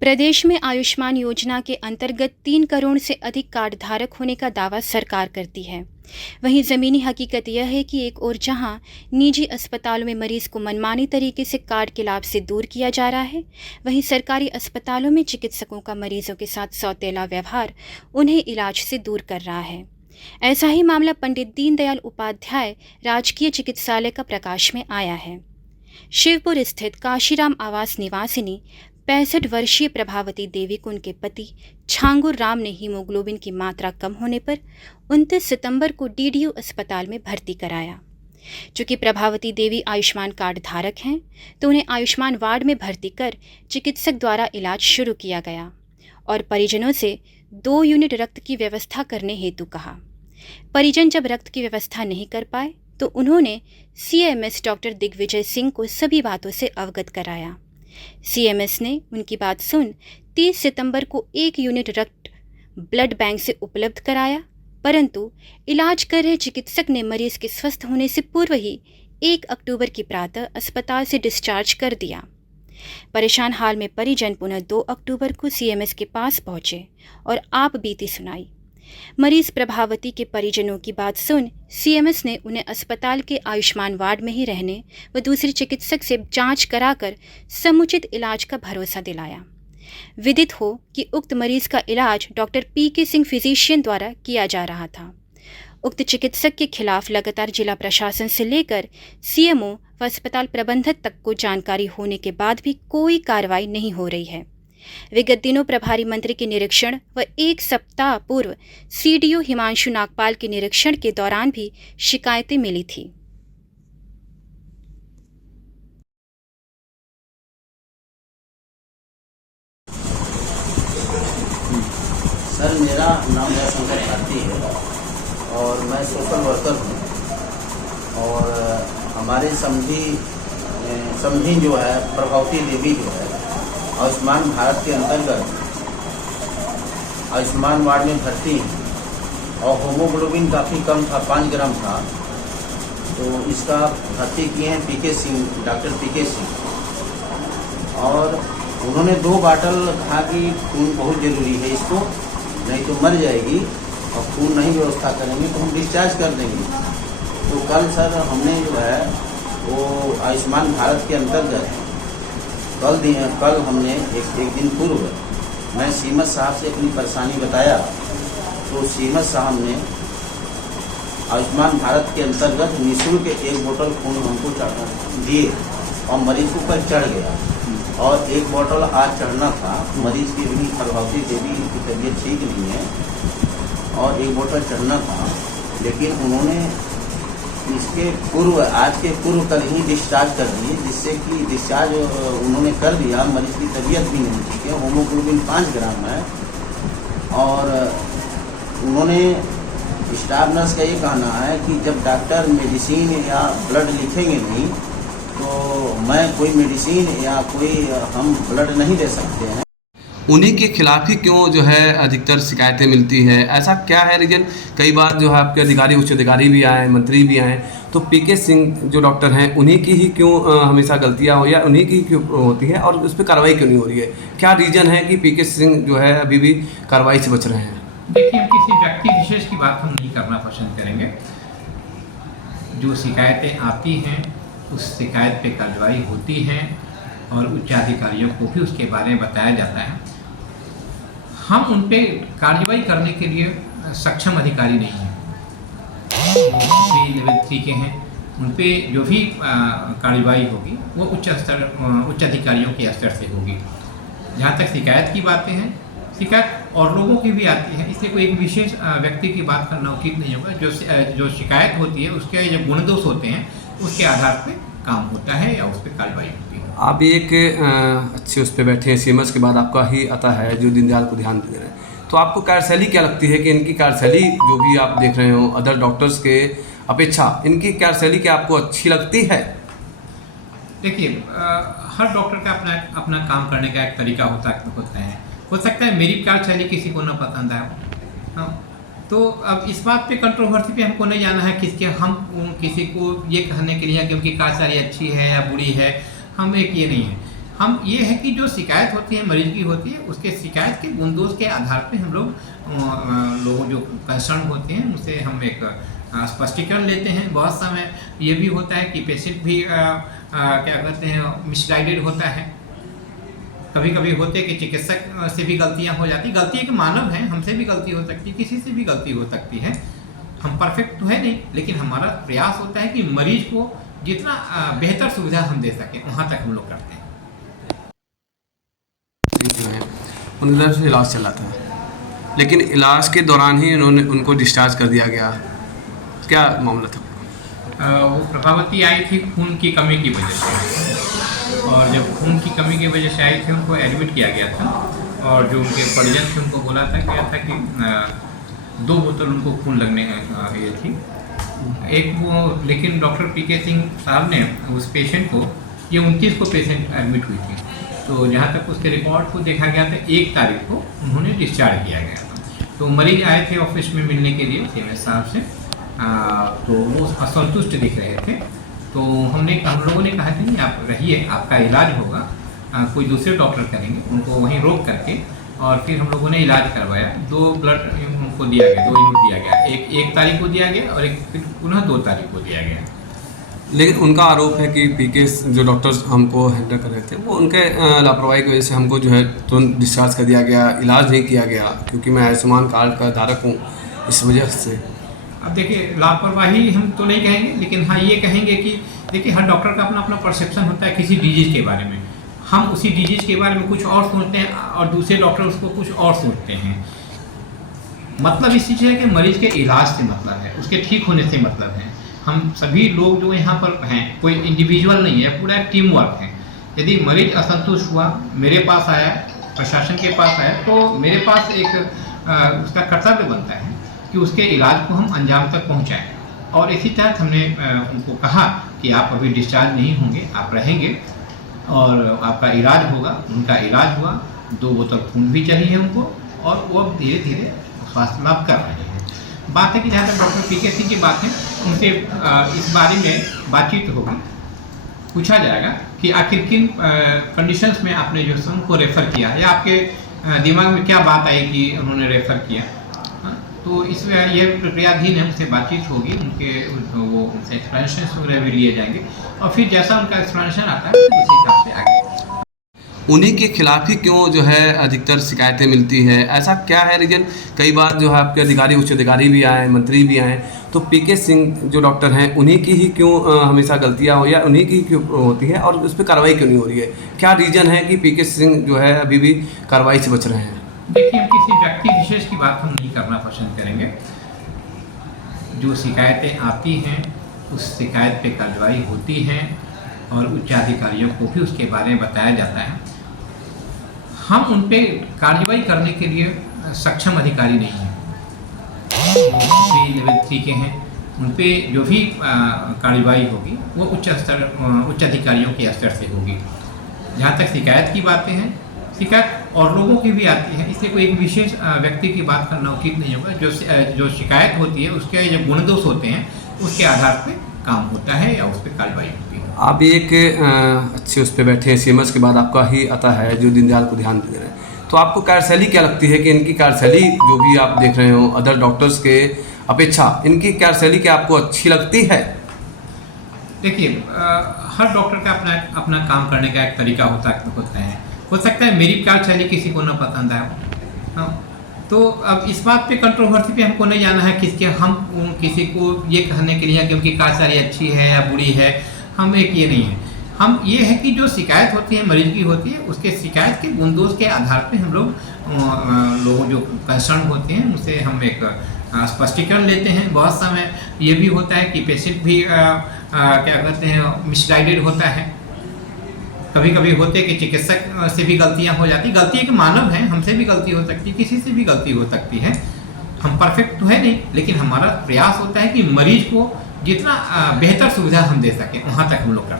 प्रदेश में आयुष्मान योजना के अंतर्गत 3 करोड़ से अधिक कार्ड धारक होने का दावा सरकार करती है। वहीं ज़मीनी हकीकत यह है कि एक ओर जहां निजी अस्पतालों में मरीज को मनमानी तरीके से कार्ड के लाभ से दूर किया जा रहा है, वहीं सरकारी अस्पतालों में चिकित्सकों का मरीजों के साथ सौतेला व्यवहार उन्हें इलाज से दूर कर रहा है। ऐसा ही मामला पंडित दीनदयाल उपाध्याय राजकीय चिकित्सालय का प्रकाश में आया है। शिवपुर स्थित काशीराम आवास निवासिनी 65 वर्षीय प्रभावती देवी को उनके पति छांगुर राम ने हीमोग्लोबिन की मात्रा कम होने पर 29 सितंबर को डीडीयू अस्पताल में भर्ती कराया। चूंकि प्रभावती देवी आयुष्मान कार्ड धारक हैं, तो उन्हें आयुष्मान वार्ड में भर्ती कर चिकित्सक द्वारा इलाज शुरू किया गया और परिजनों से 2 यूनिट रक्त की व्यवस्था करने हेतु कहा। परिजन जब रक्त की व्यवस्था नहीं कर पाए तो उन्होंने सीएमएस डॉक्टर दिग्विजय सिंह को सभी बातों से अवगत कराया। सीएमएस ने उनकी बात सुन 30 सितंबर को 1 यूनिट रक्त ब्लड बैंक से उपलब्ध कराया, परंतु इलाज कर रहे चिकित्सक ने मरीज के स्वस्थ होने से पूर्व ही 1 अक्टूबर की प्रातः अस्पताल से डिस्चार्ज कर दिया। परेशान हाल में परिजन पुनः 2 अक्टूबर को सीएमएस के पास पहुंचे और आप बीती सुनाई। मरीज प्रभावती के परिजनों की बात सुन सीएमएस ने उन्हें अस्पताल के आयुष्मान वार्ड में ही रहने व दूसरे चिकित्सक से जांच कराकर समुचित इलाज का भरोसा दिलाया। विदित हो कि उक्त मरीज का इलाज डॉक्टर पीके सिंह फिजिशियन द्वारा किया जा रहा था। उक्त चिकित्सक के खिलाफ लगातार जिला प्रशासन से लेकर सीएमओ व अस्पताल प्रबंधक तक को जानकारी होने के बाद भी कोई कार्रवाई नहीं हो रही है। विगत दिनों प्रभारी मंत्री के निरीक्षण व 1 सप्ताह पूर्व सीडीओ हिमांशु नागपाल के निरीक्षण के दौरान भी शिकायतें मिली थी। सर, मेरा नाम जयशंकर भारती है और मैं सोशल वर्कर हूँ। और हमारे समधी जो है प्रभावती देवी जो है आयुष्मान भारत के अंतर्गत आयुष्मान वार्ड में भर्ती हैं और होमोग्लोबिन काफ़ी कम था, 5 ग्राम था, तो इसका भर्ती किए हैं पीके सिंह, डॉक्टर पीके सिंह। और उन्होंने 2 बाटल कहा कि खून बहुत ज़रूरी है इसको, नहीं तो मर जाएगी और खून नहीं व्यवस्था करेंगे तो हम डिस्चार्ज कर देंगे। तो कल सर हमने जो है वो आयुष्मान भारत के अंतर्गत कल हमने एक दिन पूर्व मैं सीएमएस साहब से अपनी परेशानी बताया, तो सीएमएस साहब ने आयुष्मान भारत के अंतर्गत निःशुल्क 1 बोतल खून हमको दिए और मरीज को कल चढ़ गया और 1 बोतल आज चढ़ना था। मरीज की भी प्रभावती देवी की तबीयत ठीक नहीं है और 1 बोतल चढ़ना था, लेकिन उन्होंने इसके पूर्व, आज के पूर्व कल ही डिस्चार्ज कर दिए, जिससे कि डिस्चार्ज उन्होंने कर दिया। मरीज की तबीयत भी नहीं ठीक है, होमोग्लोबिन 5 ग्राम है। और उन्होंने स्टाफ नर्स का ये कहना है कि जब डॉक्टर मेडिसिन या ब्लड लिखेंगे नहीं तो मैं कोई मेडिसिन या कोई हम ब्लड नहीं दे सकते हैं। उन्हीं के खिलाफ ही क्यों जो है अधिकतर शिकायतें मिलती है? ऐसा क्या है रीजन? कई बार जो है आपके अधिकारी, उच्च अधिकारी भी आए, मंत्री भी आए, तो पीके सिंह जो डॉक्टर हैं उन्हीं की ही क्यों हमेशा गलतियां हो या उन्हीं की क्यों होती है और उस पर कार्रवाई क्यों नहीं हो रही है? क्या रीजन है कि पीके सिंह जो है अभी भी कार्रवाई से बच रहे हैं? देखिए, हम किसी व्यक्ति विशेष की बात हम नहीं करना पसंद करेंगे। जो शिकायतें आती हैं उस शिकायत पे कार्रवाई होती है और उच्चाधिकारियों को भी उसके बारे में बताया जाता है। हम उन पे कार्रवाई करने के लिए सक्षम अधिकारी नहीं हैं। लेवल 3 के हैं, उन पे जो भी कार्रवाई होगी वो उच्च अधिकारियों के स्तर से होगी। जहाँ तक शिकायत की बातें हैं, शिकायत और लोगों की भी आती है, इसलिए कोई एक विशेष व्यक्ति की बात करना उचित नहीं होगा। जो शिकायत होती है उसके जो गुण दोष होते हैं उसके आधार पर काम होता है या उस पर कार्रवाई होती है। आप एक अच्छे उस पर बैठे हैं, सीएमएस के बाद आपका ही आता है जो दीनदयाल को ध्यान दे रहे हैं, तो आपको कार्यशैली क्या लगती है कि इनकी कार्यशैली जो भी आप देख रहे हो अदर डॉक्टर्स के अपेक्षा इनकी कार्यशैली क्या आपको अच्छी लगती है? देखिए, हर डॉक्टर का अपना काम करने का एक तरीका होता है। हो सकता है मेरी कार्यशैली किसी को न पसंद आए, हाँ, तो अब इस बात पे कंट्रोवर्सी पे हमको नहीं जाना है हम किसी को ये कहने के लिए कि उनकी कार्यशैली अच्छी है या बुरी है। हम एक ये नहीं है, हम ये है कि जो शिकायत होती है मरीज की होती है, उसके शिकायत के बुंदोज के आधार पे हम लोग जो कंसर्न होते हैं उनसे हम एक स्पष्टीकरण लेते हैं। बहुत समय ये भी होता है कि पेशेंट भी क्या कहते हैं मिसगाइडेड होता है। कभी कभी होते हैं कि चिकित्सक से भी गलतियां हो जाती। गलती एक मानव है, हमसे भी गलती हो सकती है, किसी से भी गलती हो सकती है। हम परफेक्ट तो है नहीं, लेकिन हमारा प्रयास होता है कि मरीज को जितना बेहतर सुविधा हम दे सकें वहाँ तक हम लोग करते हैं। उनकी तरफ से इलाज चल रहा था, लेकिन इलाज के दौरान ही उनको डिस्चार्ज कर दिया गया। क्या मामला था? वो प्रभावती आई थी खून की कमी की वजह से, और जब खून की कमी की वजह से आई थी उनको एडमिट किया गया था, और जो उनके परिजन थे उनको बोला था कि 2 बोतल उनको खून लगने ये थी एक वो। लेकिन डॉक्टर पीके सिंह साहब ने उस पेशेंट को, ये 29 को पेशेंट एडमिट हुई थी, तो जहाँ तक उसके रिकॉर्ड को देखा गया था 1 तारीख को उन्होंने डिस्चार्ज किया गया था। तो मरीज आए थे ऑफिस में मिलने के लिए सीएमएस साहब से, तो वो असंतुष्ट दिख रहे थे। तो हम लोगों ने कहा था कि आप रहिए, आपका इलाज होगा, कोई दूसरे डॉक्टर करेंगे। उनको वहीं रोक करके और फिर हम लोगों ने इलाज करवाया। 2 ब्लड उनको दिया गया, 2 यूनिट दिया गया, एक तारीख को दिया गया और एक फिर पुनः 2 तारीख को दिया गया। लेकिन उनका आरोप है कि पीके जो डॉक्टर्स हमको हैंडल कर रहे थे वो उनके लापरवाही की वजह से हमको जो है तुरंत डिस्चार्ज कर दिया गया, इलाज नहीं किया गया, क्योंकि मैं आयुष्मान कार्ड का धारक हूँ, इस वजह से। अब देखिए, लापरवाही हम तो नहीं कहेंगे, लेकिन हाँ ये कहेंगे कि देखिए हर डॉक्टर का अपना अपना परसेप्शन होता है किसी डिजीज़ के बारे में। हम उसी डिजीज़ के बारे में कुछ और सोचते हैं और दूसरे डॉक्टर उसको कुछ और सोचते हैं। मतलब इस चीज़ है कि मरीज के इलाज से मतलब है, उसके ठीक होने से मतलब है। हम सभी लोग जो यहाँ पर हैं, कोई इंडिविजुअल नहीं है, पूरा एक टीम वर्क है। यदि मरीज असंतुष्ट हुआ, मेरे पास आया, प्रशासन के पास आया, तो मेरे पास एक उसका कर्तव्य बनता है कि उसके इलाज को हम अंजाम तक पहुँचाएँ। और इसी तहत हमने उनको कहा कि आप अभी डिस्चार्ज नहीं होंगे, आप रहेंगे और आपका इलाज होगा। उनका इलाज हुआ, 2 बोतल खून भी चाहिए उनको, और वो अब धीरे धीरे स्वास्थ्य लाभ कर रहे हैं। बात है कि जहाँ तक डॉक्टर पीके सिंह की बात है, उनसे इस बारे में बातचीत होगी, पूछा जाएगा कि आखिर किन कंडीशंस में आपने जो उनको रेफ़र किया, या आपके दिमाग में क्या बात आई कि उन्होंने रेफ़र किया। तो इसमें ये प्रक्रियाधीन है, उनसे बातचीत होगी, वो उनसे एक्सप्लेनेशन वगैरह भी लिए जाएंगे, और फिर जैसा उनका एक्सप्लेनेशन आता है उसी हिसाब से आगे। उन्हीं के खिलाफ ही क्यों जो है अधिकतर शिकायतें मिलती है? ऐसा क्या है रीजन? कई बार जो है आपके अधिकारी, उच्च अधिकारी भी आए, मंत्री भी आए, तो पीके सिंह जो डॉक्टर हैं उन्हीं की ही क्यों हमेशा गलतियां हो, या उन्हीं की ही क्यों होती है, और उस पर कार्रवाई क्यों नहीं हो रही है? क्या रीज़न है कि पीके सिंह जो है अभी भी कार्रवाई से बच रहे हैं? देखिए, हम किसी व्यक्ति विशेष की बात हम नहीं करना पसंद करेंगे। जो शिकायतें आती हैं उस शिकायत पे कार्रवाई होती है, और उच्चाधिकारियों को भी उसके बारे में बताया जाता है। हम उन पे कार्रवाई करने के लिए सक्षम अधिकारी नहीं हैं। लेवल 3 के हैं, उन पे जो भी कार्रवाई होगी वो उच्च अधिकारियों के स्तर से होगी। जहाँ तक शिकायत की बातें हैं, शिकायत और लोगों की भी आती है, इसलिए कोई एक विशेष व्यक्ति की बात करना उचित नहीं होगा। जो शिकायत होती है उसके जो गुण दोष होते हैं उसके आधार पे काम होता है या उस पर कार्रवाई होती है। आप एक अच्छे उस पर बैठे हैं, सीएमएस के बाद आपका ही आता है जो दीनदयाल को ध्यान दे रहे हैं, तो आपको कार्यशैली क्या लगती है कि इनकी कार्यशैली जो भी आप देख रहे हो अदर डॉक्टर्स के अपेक्षा इनकी कार्यशैली क्या आपको अच्छी लगती है? देखिए, हर डॉक्टर का अपना काम करने का एक तरीका होता है। हो सकता है मेरी कार्यशैली किसी को न पसंद आए, तो अब इस बात पे कंट्रोवर्सी पे हमको नहीं जाना है हम किसी को ये कहने के लिए कि उनकी कार्यशैली अच्छी है या बुरी है। हम एक ये नहीं है, हम ये है कि जो शिकायत होती है मरीज की होती है, उसके शिकायत के बुंदोज के आधार पे हम लोग जो कंसर्न होते हैं उनसे हम एक स्पष्टीकरण लेते हैं। बहुत समय ये भी होता है कि पेशेंट भी क्या कहते हैं मिसगाइडेड होता है। कभी कभी होते हैं कि चिकित्सक से भी गलतियां हो जाती। गलती एक मानव है, हमसे भी गलती हो सकती है, किसी से भी गलती हो सकती है। हम परफेक्ट तो है नहीं, लेकिन हमारा प्रयास होता है कि मरीज को जितना बेहतर सुविधा हम दे सकें वहाँ तक हम लोग करते हैं।